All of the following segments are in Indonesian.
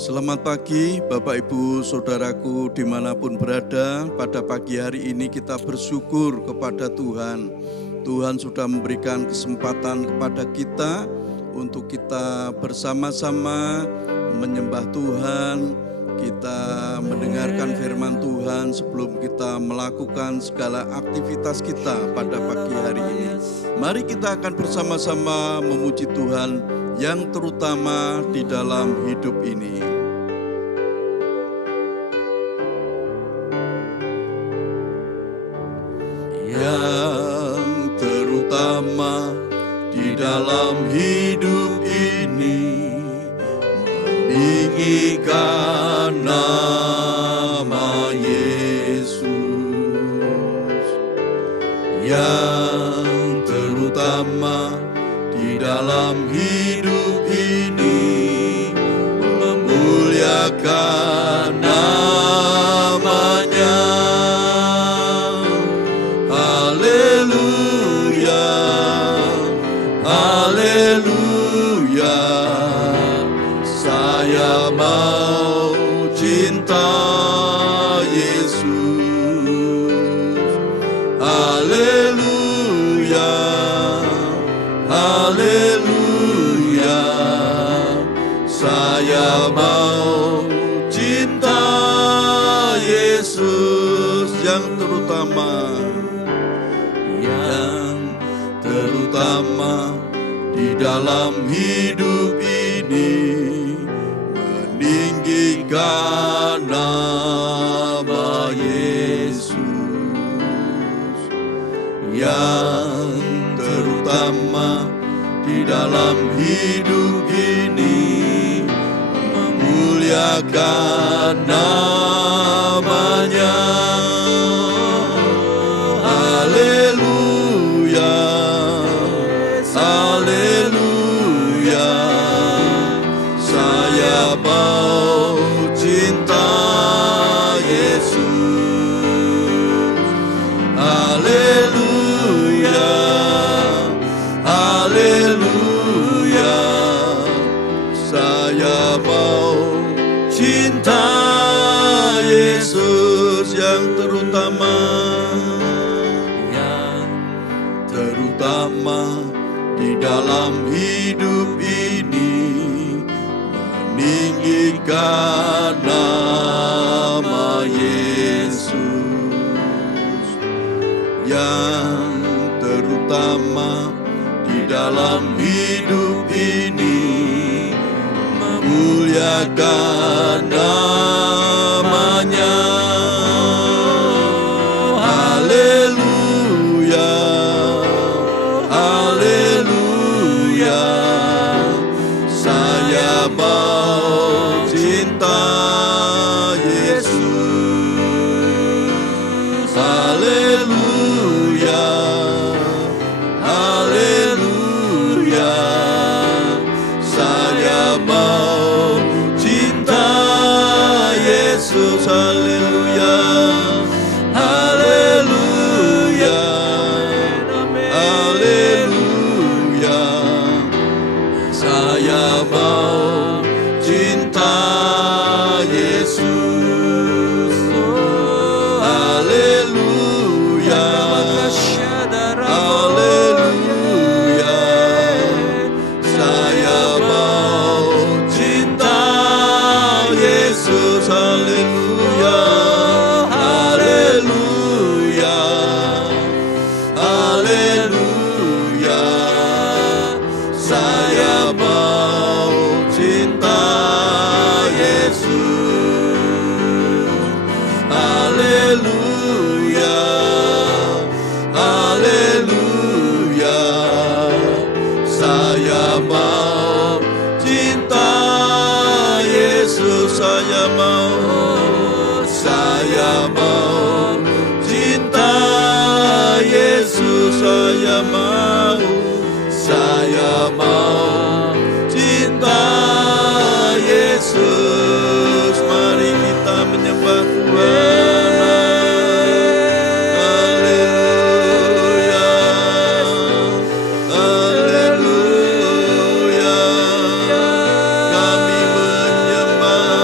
Selamat pagi Bapak Ibu Saudaraku dimanapun berada. Pada pagi hari ini kita bersyukur kepada Tuhan. Tuhan sudah memberikan kesempatan kepada kita untuk kita bersama-sama menyembah Tuhan. Kita mendengarkan firman Tuhan sebelum kita melakukan segala aktivitas kita pada pagi hari ini. Mari kita akan bersama-sama memuji Tuhan yang terutama di dalam hidup ini. Yang terutama di dalam hidup ini, meninggikan nama Yesus. Yang terutama di dalam hidup ini, memuliakan namanya. Haleluya, haleluya, saya mau cinta Yesus. Haleluya, haleluya, saya mau cinta Yesus. Yang terutama di dalam hidup ini, meninggikan nama Yesus. Yang terutama di dalam hidup ini, memuliakan namanya. Haleluya, haleluya, saya mau cinta Yesus. Haleluya, haleluya, saya mau cinta Yesus. Yang terutama di dalam hidup ini, meninggikan nama Yesus. Yang terutama di dalam hidup ini, memuliakan namanya. Haleluya, haleluya, saya mau cinta Yesus. Haleluya, haleluya, saya mau cinta Yesus. Haleluya, haleluya, haleluya, saya mau cinta Yesus. Haleluya, haleluya, saya mau cinta Yesus. Haleluya, haleluya, haleluya, saya mau cinta Yesus. Haleluya, haleluya, saya mau cinta Yesus. Saya mau cinta Yesus. Saya mau cinta Yesus. Mari kita menyembah Tuhan. Haleluya, haleluya, kami menyembah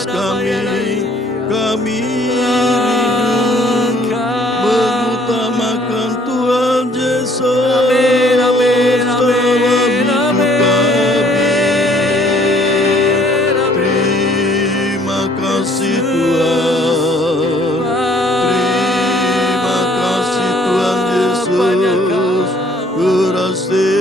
Yesus kami rindu mengutamakan Tuhan Yesus. Amin. Terima kasih Tuhan. Terima kasih Tuhan Yesus. Berhasil.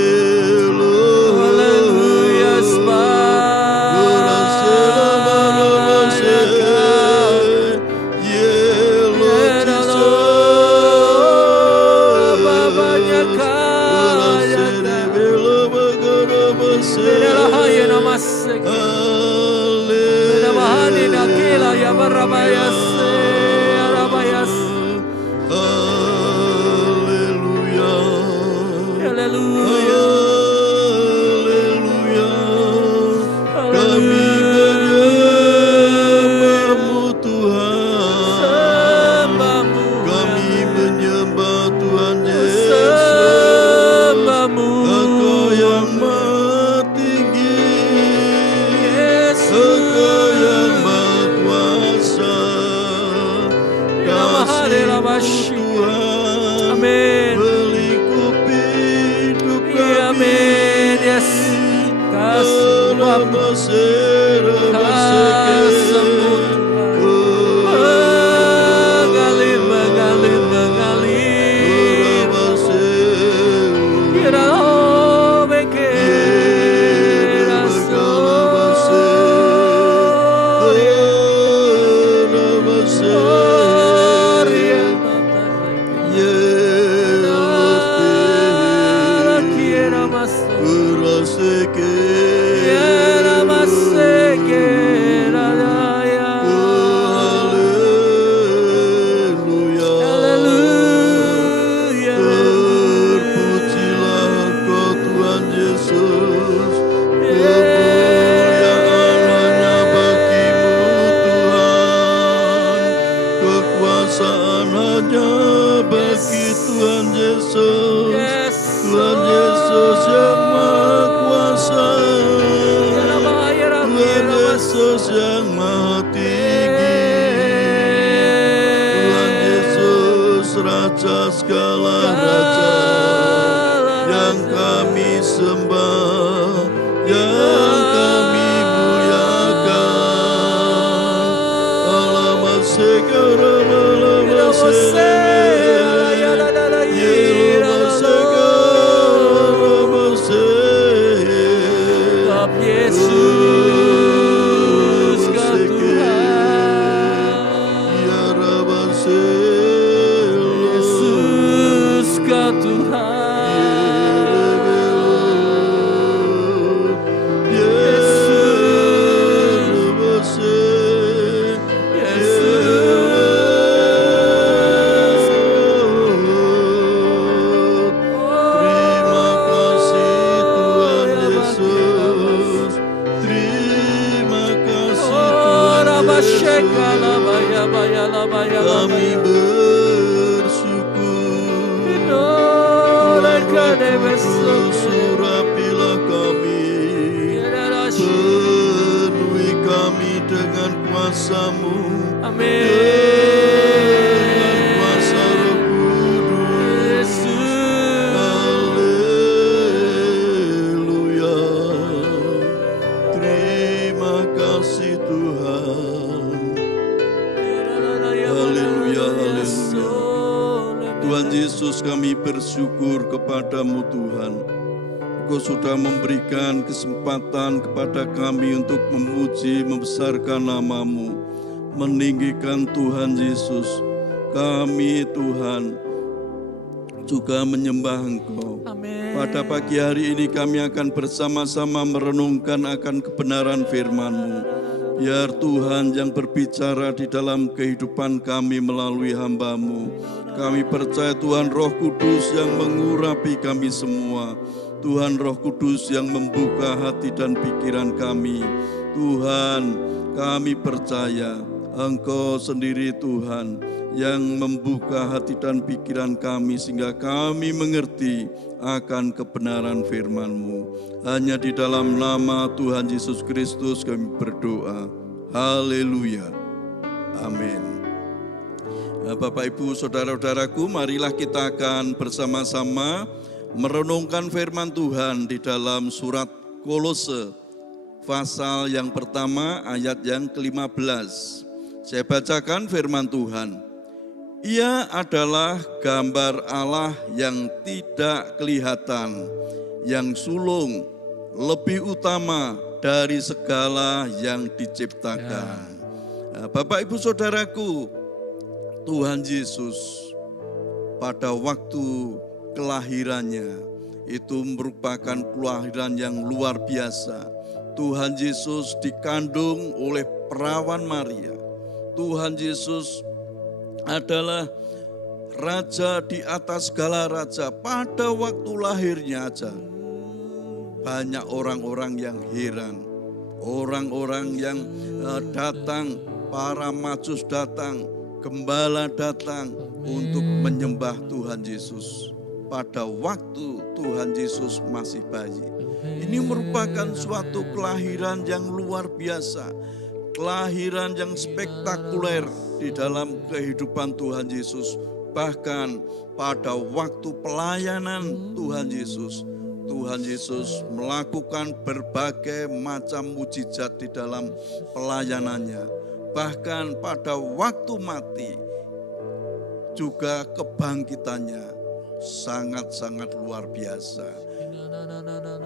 Bersyukur kepadamu Tuhan. Engkau sudah memberikan kesempatan kepada kami untuk memuji, membesarkan nama-Mu, meninggikan Tuhan Yesus. Kami Tuhan juga menyembah Engkau. Amin. Pada pagi hari ini kami akan bersama-sama merenungkan akan kebenaran firman-Mu. Biar Tuhan yang berbicara di dalam kehidupan kami melalui hamba-Mu. Kami percaya Tuhan Roh Kudus yang mengurapi kami semua. Tuhan Roh Kudus yang membuka hati dan pikiran kami. Tuhan, kami percaya Engkau sendiri Tuhan yang membuka hati dan pikiran kami sehingga kami mengerti akan kebenaran firman-Mu. Hanya di dalam nama Tuhan Yesus Kristus kami berdoa. Haleluya. Amin. Nah, Bapak Ibu Saudara-saudaraku, marilah kita akan bersama-sama merenungkan firman Tuhan di dalam surat Kolose pasal yang pertama ayat yang ke-15. Saya bacakan firman Tuhan. Ia adalah gambar Allah yang tidak kelihatan, yang sulung, lebih utama dari segala yang diciptakan. Nah, Bapak Ibu Saudaraku, Tuhan Yesus pada waktu kelahirannya itu merupakan kelahiran yang luar biasa. Tuhan Yesus dikandung oleh perawan Maria. Tuhan Yesus adalah raja di atas segala raja. Pada waktu lahirnya aja banyak orang-orang yang heran, orang-orang yang datang, para majus datang, gembala datang untuk menyembah Tuhan Yesus. Pada waktu Tuhan Yesus masih bayi. Ini merupakan suatu kelahiran yang luar biasa, kelahiran yang spektakuler di dalam kehidupan Tuhan Yesus. Bahkan pada waktu pelayanan Tuhan Yesus melakukan berbagai macam mujizat di dalam pelayanannya. Bahkan pada waktu mati juga kebangkitannya sangat-sangat luar biasa.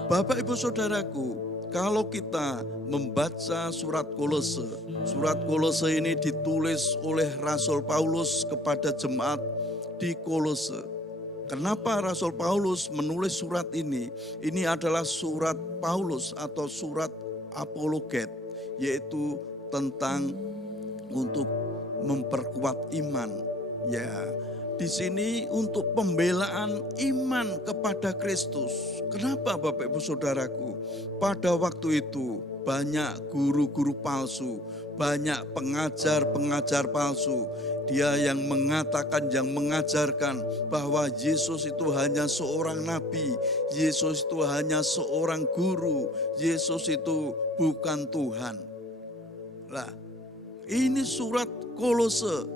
Bapak Ibu Saudaraku, kalau kita membaca surat Kolose ini ditulis oleh Rasul Paulus kepada jemaat di Kolose. Kenapa Rasul Paulus menulis surat ini? Ini adalah surat Paulus atau surat apologet, yaitu tentang untuk memperkuat iman. Ya, di sini untuk pembelaan iman kepada Kristus. Kenapa Bapak Ibu Saudaraku? Pada waktu itu banyak guru-guru palsu, banyak pengajar-pengajar palsu. Dia yang mengatakan, yang mengajarkan bahwa Yesus itu hanya seorang nabi, Yesus itu hanya seorang guru, Yesus itu bukan Tuhan. Nah, ini surat Kolose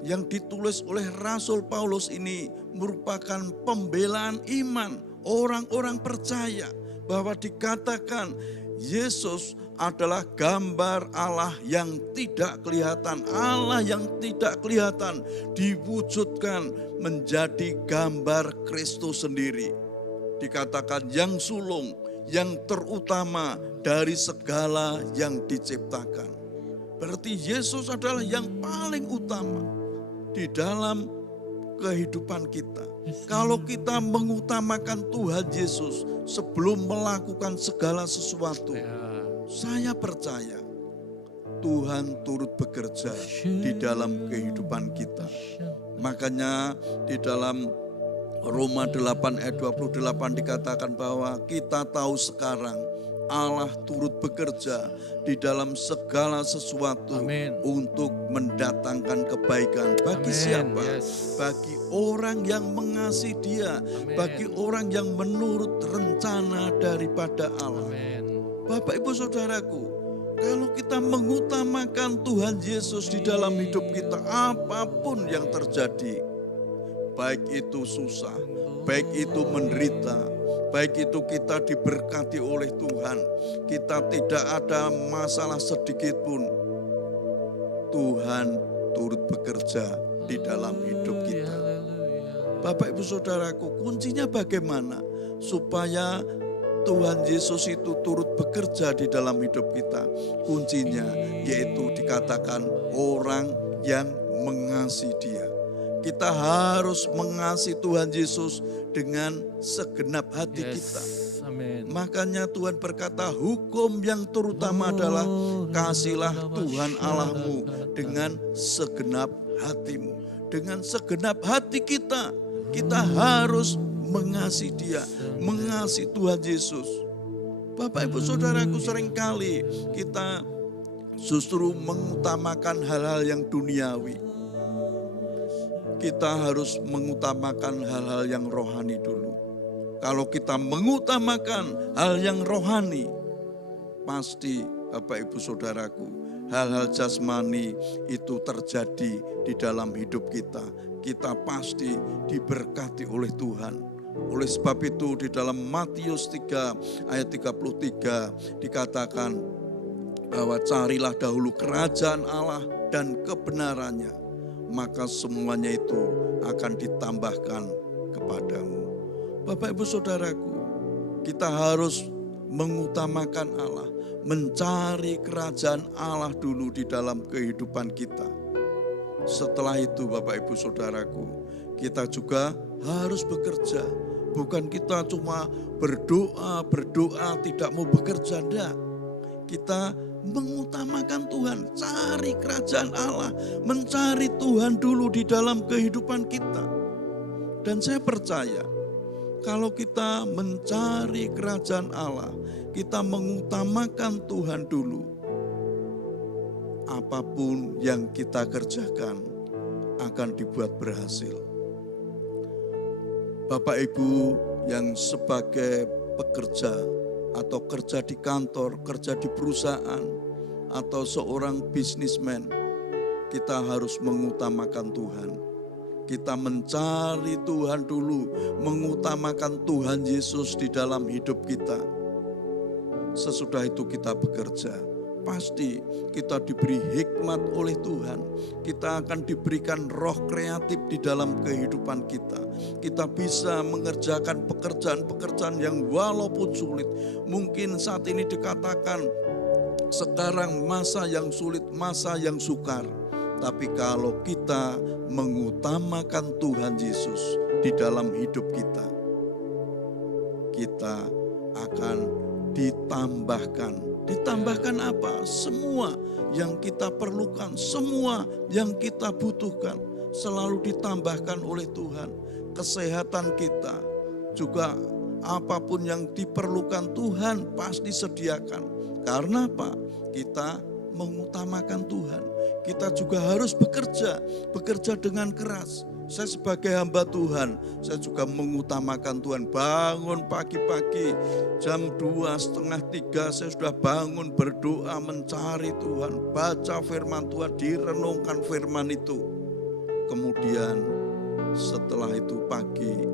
yang ditulis oleh Rasul Paulus ini merupakan pembelaan iman orang-orang percaya bahwa dikatakan Yesus adalah gambar Allah yang tidak kelihatan. Allah yang tidak kelihatan diwujudkan menjadi gambar Kristus sendiri. Dikatakan yang sulung, yang terutama dari segala yang diciptakan. Berarti Yesus adalah yang paling utama di dalam kehidupan kita. Kalau kita mengutamakan Tuhan Yesus sebelum melakukan segala sesuatu, saya percaya Tuhan turut bekerja di dalam kehidupan kita. Makanya di dalam Roma 8 ayat 28 dikatakan bahwa kita tahu sekarang Allah turut bekerja di dalam segala sesuatu untuk mendatangkan kebaikan. Bagi siapa? Bagi orang yang mengasihi Dia, bagi orang yang menurut rencana daripada Allah. Bapak Ibu Saudaraku, kalau kita mengutamakan Tuhan Yesus di dalam hidup kita, apapun yang terjadi, baik itu susah, baik itu menderita, baik itu kita diberkati oleh Tuhan, kita tidak ada masalah sedikit pun, Tuhan turut bekerja di dalam hidup kita. Bapak Ibu Saudaraku, kuncinya bagaimana supaya Tuhan Yesus itu turut bekerja di dalam hidup kita? Kuncinya yaitu dikatakan orang yang mengasihi Dia. Kita harus mengasihi Tuhan Yesus dengan segenap hati kita. Makanya Tuhan berkata, hukum yang terutama adalah kasihilah Tuhan Allahmu dengan segenap hatimu. Dengan segenap hati kita, kita harus mengasihi Dia, mengasihi Tuhan Yesus. Bapak Ibu Saudaraku, seringkali kita justru mengutamakan hal-hal yang duniawi. Kita harus mengutamakan hal-hal yang rohani dulu. Kalau kita mengutamakan hal yang rohani, pasti Bapak Ibu Saudaraku, hal-hal jasmani itu terjadi di dalam hidup kita. Kita pasti diberkati oleh Tuhan. Oleh sebab itu di dalam Matius 3 ayat 33 dikatakan bahwa carilah dahulu kerajaan Allah dan kebenarannya, maka semuanya itu akan ditambahkan kepadamu. Bapak Ibu Saudaraku, kita harus mengutamakan Allah, mencari kerajaan Allah dulu di dalam kehidupan kita. Setelah itu Bapak Ibu Saudaraku, kita juga harus bekerja. Bukan kita cuma berdoa tidak mau bekerja, enggak. Kita mengutamakan Tuhan, cari kerajaan Allah, mencari Tuhan dulu di dalam kehidupan kita. Dan saya percaya, kalau kita mencari kerajaan Allah, kita mengutamakan Tuhan dulu, apapun yang kita kerjakan akan dibuat berhasil. Bapak Ibu yang sebagai pekerja atau kerja di kantor, kerja di perusahaan, atau seorang bisnismen, kita harus mengutamakan Tuhan. Kita mencari Tuhan dulu, mengutamakan Tuhan Yesus di dalam hidup kita. Sesudah itu kita bekerja, pasti kita diberi hikmat oleh Tuhan. Kita akan diberikan roh kreatif di dalam kehidupan kita. Kita bisa mengerjakan pekerjaan-pekerjaan yang walaupun sulit. Mungkin saat ini dikatakan sekarang masa yang sulit, masa yang sukar. Tapi kalau kita mengutamakan Tuhan Yesus di dalam hidup kita, kita akan ditambahkan. Ditambahkan apa? Semua yang kita perlukan, semua yang kita butuhkan selalu ditambahkan oleh Tuhan. Kesehatan kita juga, apapun yang diperlukan Tuhan pasti sediakan. Karena apa? Kita mengutamakan Tuhan. Kita juga harus bekerja dengan keras. Saya sebagai hamba Tuhan, saya juga mengutamakan Tuhan. Bangun pagi-pagi jam 2:30 saya sudah bangun berdoa mencari Tuhan. Baca firman Tuhan, direnungkan firman itu. Kemudian setelah itu pagi,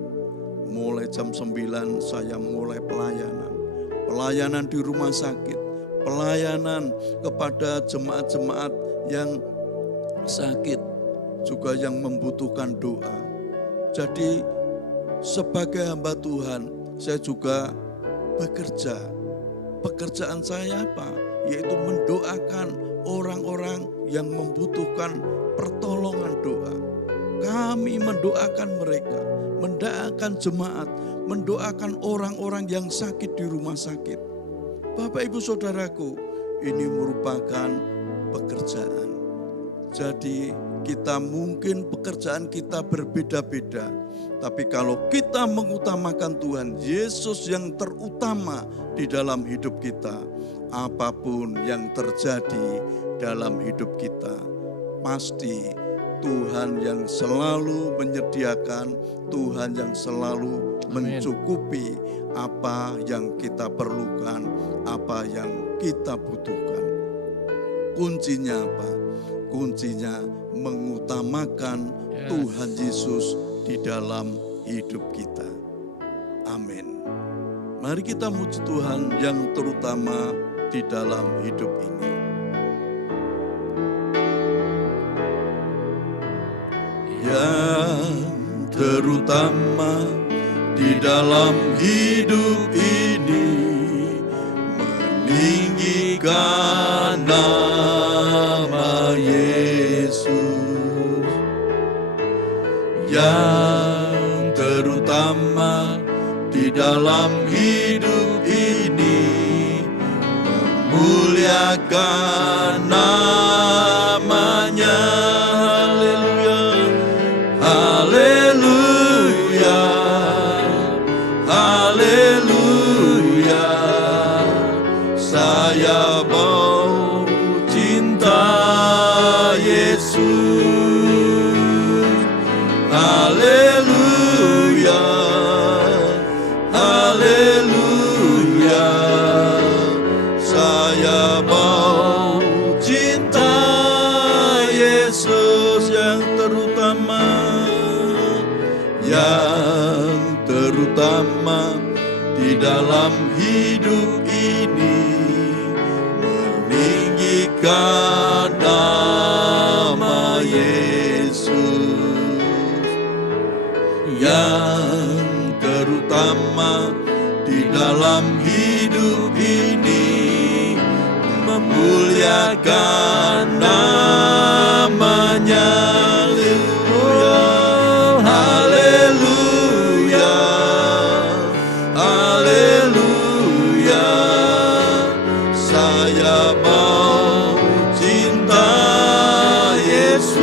mulai jam 9 saya mulai pelayanan. Pelayanan di rumah sakit, pelayanan kepada jemaat-jemaat yang sakit, juga yang membutuhkan doa. Jadi sebagai hamba Tuhan, saya juga bekerja. Pekerjaan saya apa? Yaitu mendoakan orang-orang yang membutuhkan pertolongan doa. Kami mendoakan mereka, mendoakan jemaat, mendoakan orang-orang yang sakit di rumah sakit. Bapak Ibu Saudaraku, ini merupakan pekerjaan. Jadi kita mungkin pekerjaan kita berbeda-beda, tapi kalau kita mengutamakan Tuhan Yesus yang terutama di dalam hidup kita, apapun yang terjadi dalam hidup kita, pasti Tuhan yang selalu menyediakan, Tuhan yang selalu mencukupi apa yang kita perlukan, apa yang kita butuhkan. Kuncinya apa? Kuncinya mengutamakan Tuhan Yesus di dalam hidup kita. Amin. Mari kita muji Tuhan yang terutama di dalam hidup ini. Yang terutama di dalam hidup ini, meninggikan nama Yesus. Yang terutama di dalam hidup ini, memuliakan namanya. Haleluya, haleluya, saya mau cinta Yesus. Haleluya, haleluya, saya mau cinta Yesus yang terutama di dalam hidup ini, meninggikan nama Yesus. Yang terutama di dalam hidup ini, memuliakan namanya. Haleluya, haleluya, saya mau cinta Yesus.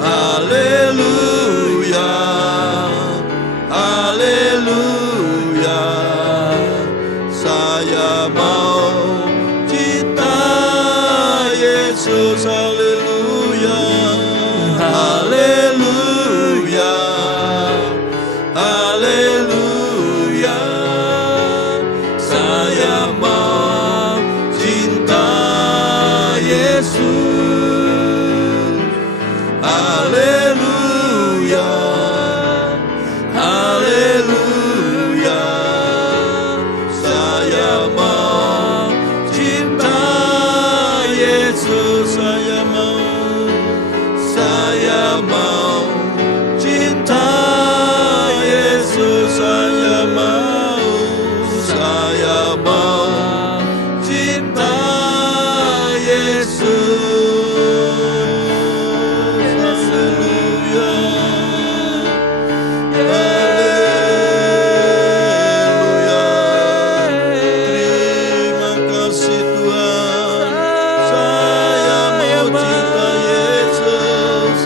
Haleluya, haleluya, saya mau cinta Yesus. Haleluya, haleluya, haleluya, saya mau cinta Yesus. Haleluya, haleluya, saya mau cinta Yesus. Saya mau cinta Yesus. Saya mau cinta Yesus. Haleluya, haleluya, terima kasih Tuhan. Saya mau cinta Yesus.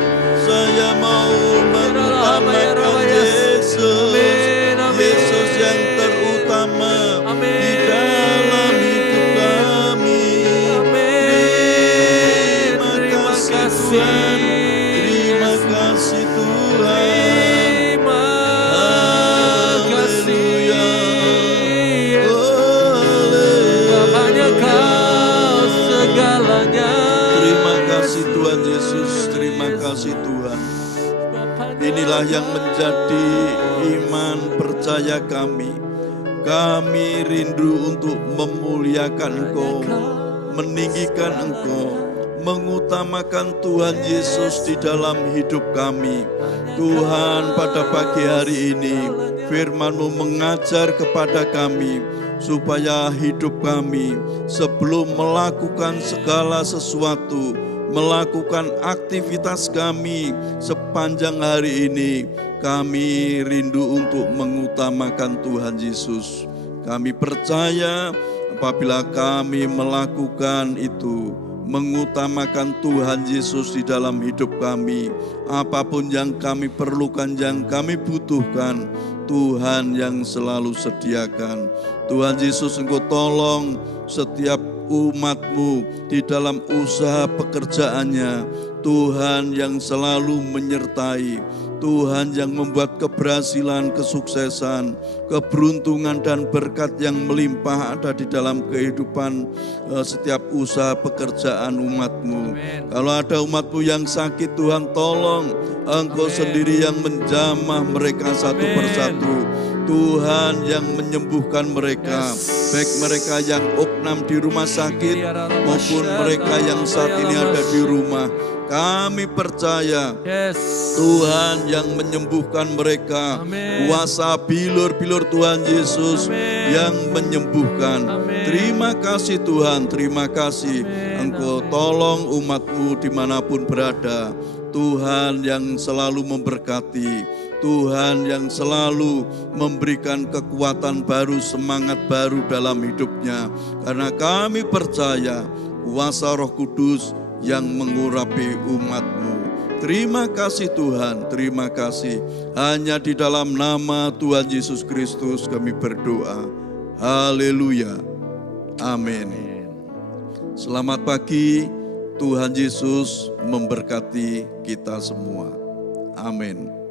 Saya mau mengutamakan Yesus. Yesus yang terutama di dalam hidup kami. Terima kasih Tuhan. Terima kasih Tuhan. Haleluya. Hanya Kau segalanya. Terima kasih Tuhan Yesus. Terima kasih Tuhan. Inilah yang menjadi iman percaya kami. Kami rindu untuk memuliakan Engkau, meninggikan Engkau, mengutamakan Tuhan Yesus di dalam hidup kami. Tuhan, pada pagi hari ini firman-Mu mengajar kepada kami supaya hidup kami sebelum melakukan segala sesuatu, melakukan aktivitas kami sepanjang hari ini, kami rindu untuk mengutamakan Tuhan Yesus. Kami percaya apabila kami melakukan itu, mengutamakan Tuhan Yesus di dalam hidup kami, apapun yang kami perlukan, yang kami butuhkan, Tuhan yang selalu sediakan. Tuhan Yesus, Engkau tolong setiap umat-Mu di dalam usaha pekerjaannya. Tuhan yang selalu menyertai, Tuhan yang membuat keberhasilan, kesuksesan, keberuntungan dan berkat yang melimpah ada di dalam kehidupan setiap usaha pekerjaan umat-Mu. Kalau ada umat-Mu yang sakit, Tuhan tolong Engkau sendiri yang menjamah mereka satu persatu. Tuhan yang menyembuhkan mereka, baik mereka yang opnam di rumah sakit maupun mereka yang saat ini ada di rumah. Kami percaya Tuhan yang menyembuhkan mereka. Kuasa bilur-bilur Tuhan Yesus yang menyembuhkan. Terima kasih Tuhan, terima kasih. Engkau tolong umat-Mu dimanapun berada. Tuhan yang selalu memberkati, Tuhan yang selalu memberikan kekuatan baru, semangat baru dalam hidupnya. Karena kami percaya kuasa Roh Kudus yang mengurapi umat-Mu. Terima kasih Tuhan, terima kasih. Hanya di dalam nama Tuhan Yesus Kristus kami berdoa. Haleluya. Amin. Selamat pagi, Tuhan Yesus memberkati kita semua. Amin.